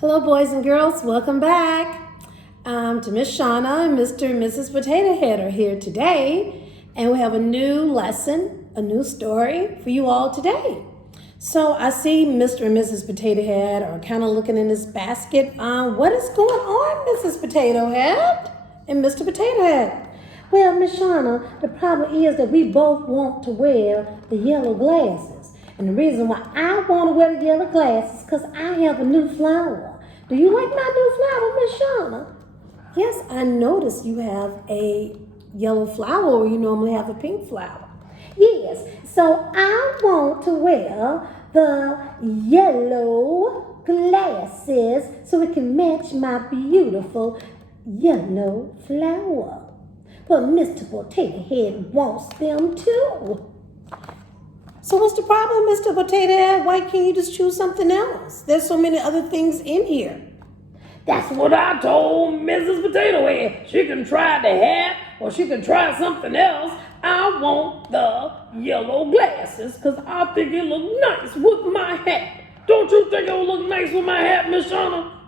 Hello, boys and girls. Welcome back to Miss Shauna and Mr. and Mrs. Potato Head are here today, and we have a new lesson, a new story for you all today. So I see Mr. and Mrs. Potato Head are kind of looking in this basket. What is going on, Mrs. Potato Head and Mr. Potato Head? Well, Miss Shauna, the problem is that we both want to wear the yellow glasses. And the reason why I want to wear the yellow glasses is because I have a new flower. Do you like my new flower, Miss Shauna? Yes, I noticed you have a yellow flower, or you normally have a pink flower. Yes, so I want to wear the yellow glasses so it can match my beautiful yellow flower. But Mr. Potato Head wants them too. So what's the problem, Mr. Potato Head? Why can't you just choose something else? There's so many other things in here. That's what I told Mrs. Potato Head. She can try the hat or she can try something else. I want the yellow glasses because I think it look nice with my hat. Don't you think it would look nice with my hat, Miss Shauna?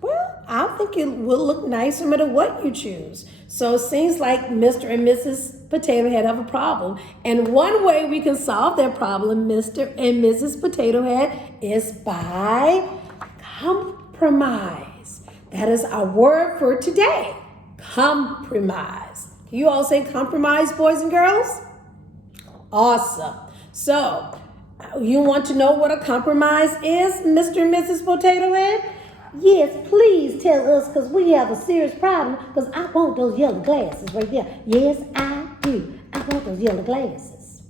Well, I think it will look nice no matter what you choose. So it seems like Mr. and Mrs. Potato Head have a problem. And one way we can solve their problem, Mr. and Mrs. Potato Head, is by compromise. That is our word for today. Compromise. Can you all say compromise, boys and girls? Awesome. So, you want to know what a compromise is, Mr. and Mrs. Potato Head? Yes, please tell us because we have a serious problem because I want those yellow glasses right there. Yes, I do. I want those yellow glasses.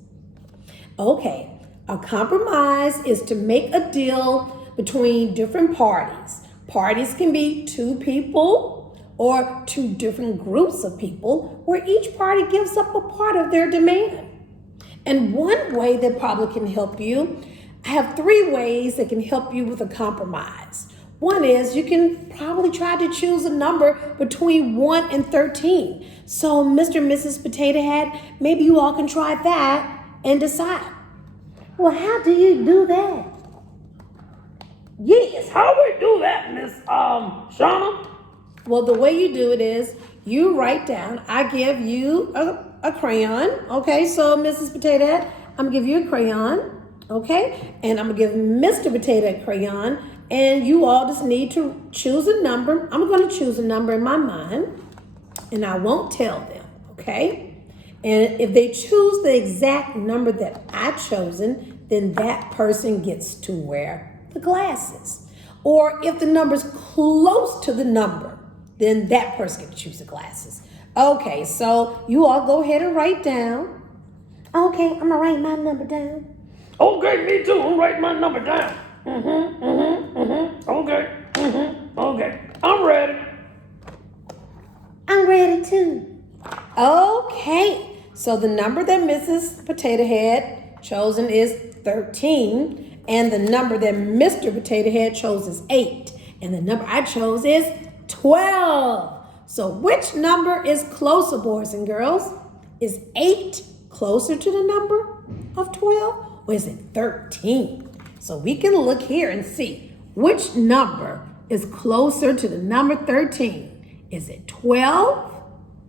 Okay, a compromise is to make a deal between different parties. Parties can be two people or two different groups of people where each party gives up a part of their demand. And one way that probably can help you, I have 3 ways that can help you with a compromise. One is you can probably try to choose a number between 1 and 13. So Mr. and Mrs. Potato Head, maybe you all can try that and decide. Well, how do you do that? Yes, how we do that, Miss Shauna? Well, the way you do it is you write down, I give you a crayon. Okay, so Mrs. Potato Head, I'm gonna give you a crayon. Okay, and I'm gonna give Mr. Potato Head a crayon. And you all just need to choose a number. I'm going to choose a number in my mind, and I won't tell them, okay? And if they choose the exact number that I've chosen, then that person gets to wear the glasses. Or if the number's close to the number, then that person gets to choose the glasses. Okay, so you all go ahead and write down. Okay, I'm going to write my number down. Okay, me too. I'm writing my number down. Okay. I'm ready. I'm ready too. Okay, so the number that Mrs. Potato Head chosen is 13, and the number that Mr. Potato Head chose is 8, and the number I chose is 12. So which number is closer, boys and girls? Is 8 closer to the number of 12, or is it 13? So we can look here and see which number is closer to the number 13. Is it 12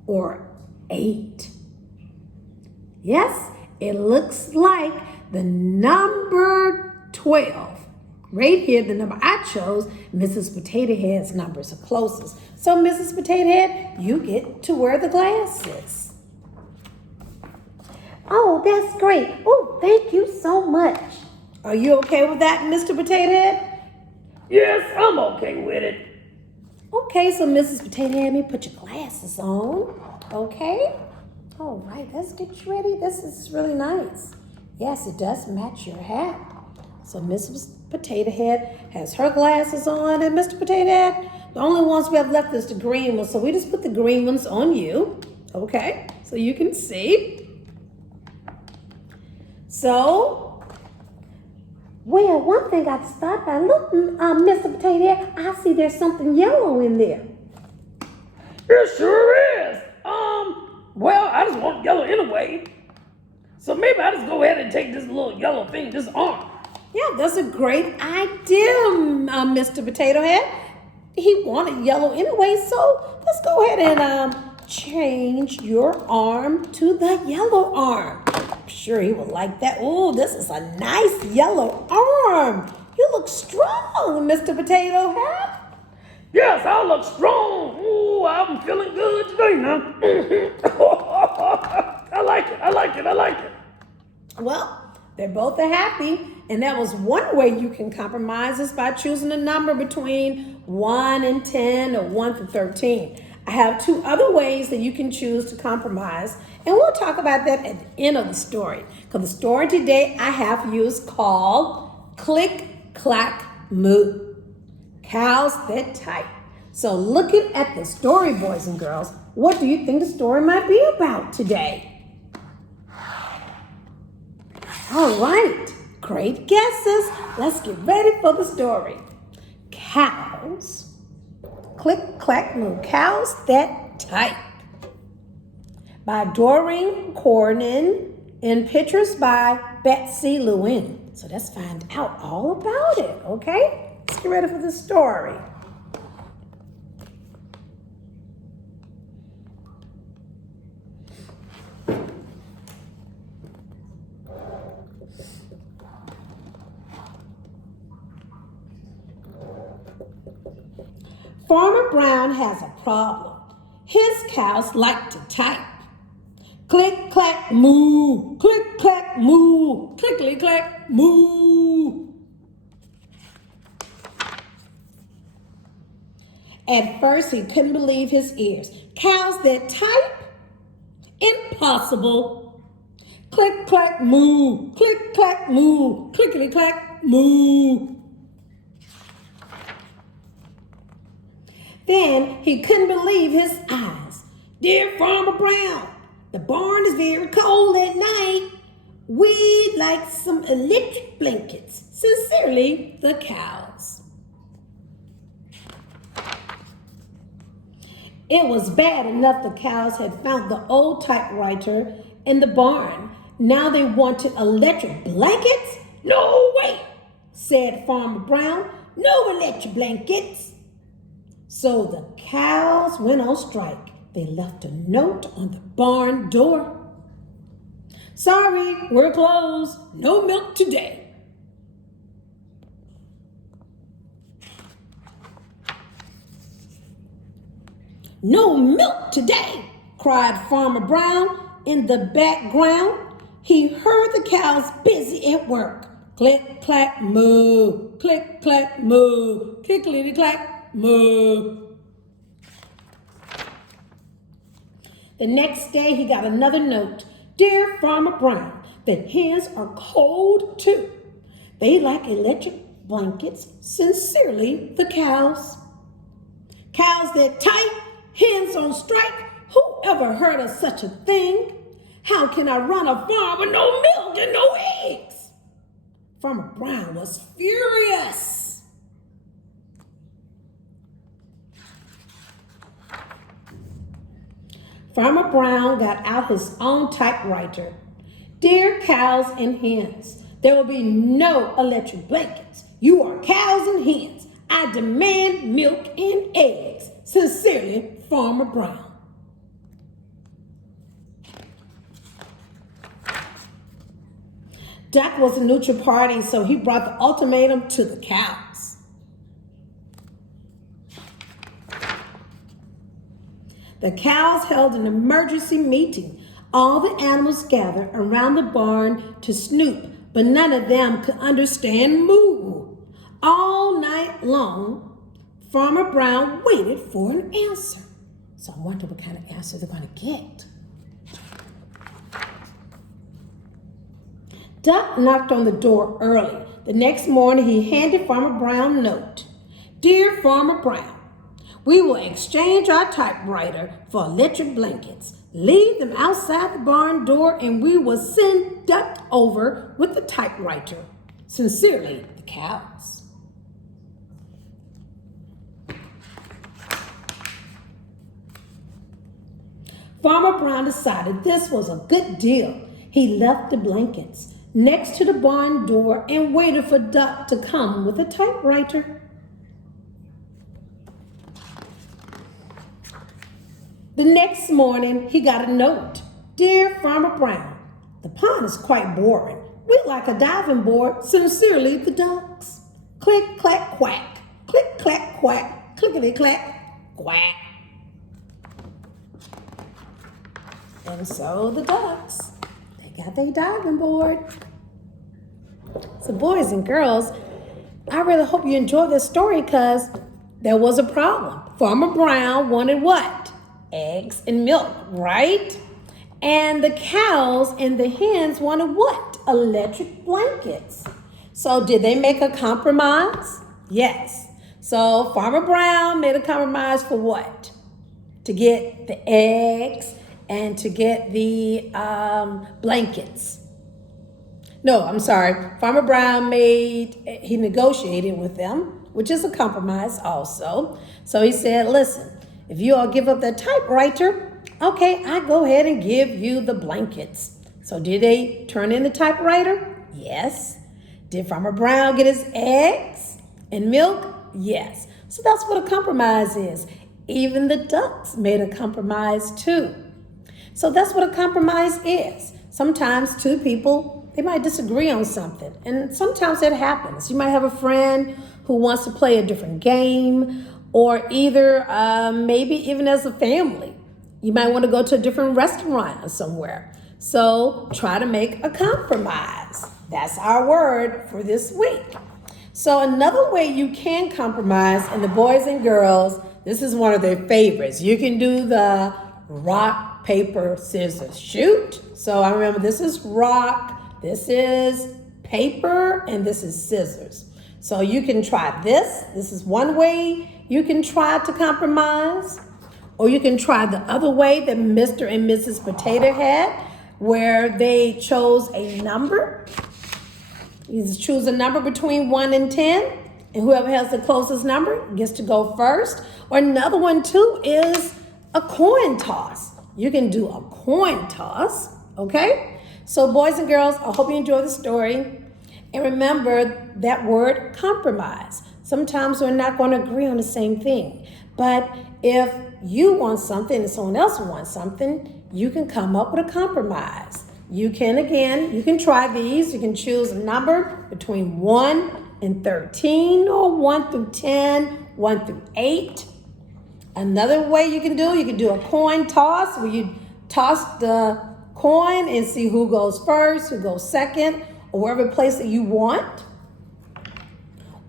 or 8? Yes, it looks like the number 12. Right here, the number I chose, Mrs. Potato Head's numbers are closest. So Mrs. Potato Head, you get to wear the glasses. Oh, that's great. Oh, thank you so much. Are you okay with that, Mr. Potato Head? Yes, I'm okay with it. Okay, so Mrs. Potato Head, let me put your glasses on. Okay? All right, let's get you ready. This is really nice. Yes, it does match your hat. So Mrs. Potato Head has her glasses on, and Mr. Potato Head, the only ones we have left is the green ones. So we just put the green ones on you. Okay, so you can see. So, well, one thing I stopped by looking, Mr. Potato Head, I see there's something yellow in there. It sure is. Well, I just want yellow anyway. So maybe I just go ahead and take this little yellow thing, this arm. Yeah, that's a great idea, Mr. Potato Head. He wanted yellow anyway, so let's go ahead and change your arm to the yellow arm. I'm sure he will like that. Oh, this is a nice yellow arm. You look strong, Mr. Potato Head. Yes, I look strong. Ooh, I'm feeling good today now. I like it, I like it, I like it. Well, they're both happy, and that was one way you can compromise is by choosing a number between 1 and 10 or 1 to 13. I have two other ways that you can choose to compromise, and we'll talk about that at the end of the story. Because the story today I have for you is called Click, Clack, Moo. Cows that type. So looking at the story, boys and girls, what do you think the story might be about today? All right, great guesses. Let's get ready for the story. Cows, click, clack, moo. Cows that type. By Doreen Cornyn and pictures by Betsy Lewin. So let's find out all about it, okay? Let's get ready for the story. Farmer Brown has a problem. His cows like to type. Click, clack, moo. Click, clack, moo. Clickety, clack, moo. At first, he couldn't believe his ears. Cows that type? Impossible. Click, clack, moo. Click, clack, moo. Clickety, clack, moo. Then he couldn't believe his eyes. Dear Farmer Brown, the barn is very cold at night. We'd like some electric blankets. Sincerely, the cows. It was bad enough the cows had found the old typewriter in the barn. Now they wanted electric blankets? No way, said Farmer Brown. No electric blankets. So the cows went on strike. They left a note on the barn door. Sorry, we're closed. No milk today. No milk today, cried Farmer Brown. In the background, he heard the cows busy at work. Click, clack, moo. Click, clack, moo. Clickety, clack, moo. The next day, he got another note. Dear Farmer Brown, the hens are cold too. They like electric blankets. Sincerely, the cows. Cows that type, hens on strike. Who ever heard of such a thing? How can I run a farm with no milk and no eggs? Farmer Brown was furious. Farmer Brown got out his own typewriter. Dear cows and hens, there will be no electric blankets. You are cows and hens. I demand milk and eggs. Sincerely, Farmer Brown. Duck was a neutral party, so he brought the ultimatum to the cows. The cows held an emergency meeting. All the animals gathered around the barn to snoop, but none of them could understand moo. All night long, Farmer Brown waited for an answer. So I wonder what kind of answer they're going to get. Duck knocked on the door early. The next morning, he handed Farmer Brown a note. Dear Farmer Brown, we will exchange our typewriter for electric blankets. Leave them outside the barn door and we will send Duck over with the typewriter. Sincerely, the cows. Farmer Brown decided this was a good deal. He left the blankets. next to the barn door and waited for Duck to come with a typewriter. The next morning, he got a note. Dear Farmer Brown, the pond is quite boring. We'd like a diving board. Sincerely, the ducks. Click, clack, quack. Click, clack, quack. Clickety, clack, quack. And so the ducks, they got their diving board. So boys and girls, I really hope you enjoy this story because there was a problem. Farmer Brown wanted what? Eggs and milk, right? And the cows and the hens wanted what? Electric blankets. So did they make a compromise? Yes. So Farmer Brown made a compromise for what? To get the eggs and to get the blankets. No, I'm sorry. Farmer Brown he negotiated with them, which is a compromise also. So he said, listen, if you all give up that typewriter, okay, I go ahead and give you the blankets. So did they turn in the typewriter? Yes. Did Farmer Brown get his eggs and milk? Yes. So that's what a compromise is. Even the ducks made a compromise too. So that's what a compromise is. Sometimes two people, they might disagree on something. And sometimes that happens. You might have a friend who wants to play a different game, or either maybe even as a family, you might want to go to a different restaurant or somewhere. So try to make a compromise. That's our word for this week. So another way you can compromise, and the boys and girls, this is one of their favorites. You can do the rock, paper, scissors, shoot. So I remember this is rock, this is paper, and this is scissors. So you can try this. This is one way you can try to compromise. Or you can try the other way that Mr. and Mrs. Potato had, where they chose a number. You just choose a number between 1 and 10, and whoever has the closest number gets to go first. Or another one too is a coin toss. You can do a coin toss, okay? So boys and girls, I hope you enjoy the story. And remember that word compromise. Sometimes we're not going to agree on the same thing. But if you want something and someone else wants something, you can come up with a compromise. You can try these. You can choose a number between 1 and 13 or 1 through 10, 1 through 8. Another way you can do a coin toss where you toss the coin and see who goes first, who goes second, or wherever place that you want.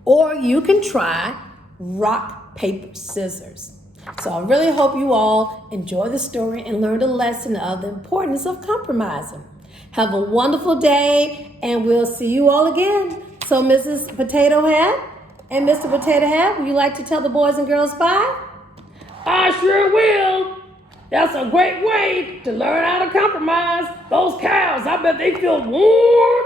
Or you can try rock, paper, scissors. So I really hope you all enjoy the story and learned a lesson of the importance of compromising. Have a wonderful day, and we'll see you all again. So Mrs. Potato Head and Mr. Potato Head, would you like to tell the boys and girls bye? I sure will. That's a great way to learn how to compromise. Those cows, I bet they feel warm.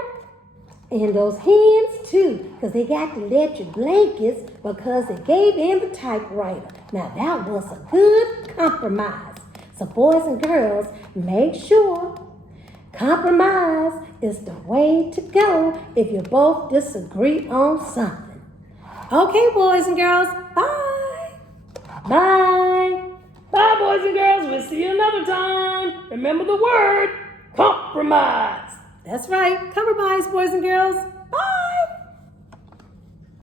And those hens too, because they got the electric blankets because they gave in the typewriter. Now that was a good compromise. So boys and girls, make sure compromise is the way to go if you both disagree on something. Okay, boys and girls, bye. Bye. Bye, boys and girls. We'll see you another time. Remember the word compromise. That's right. Compromise, boys and girls.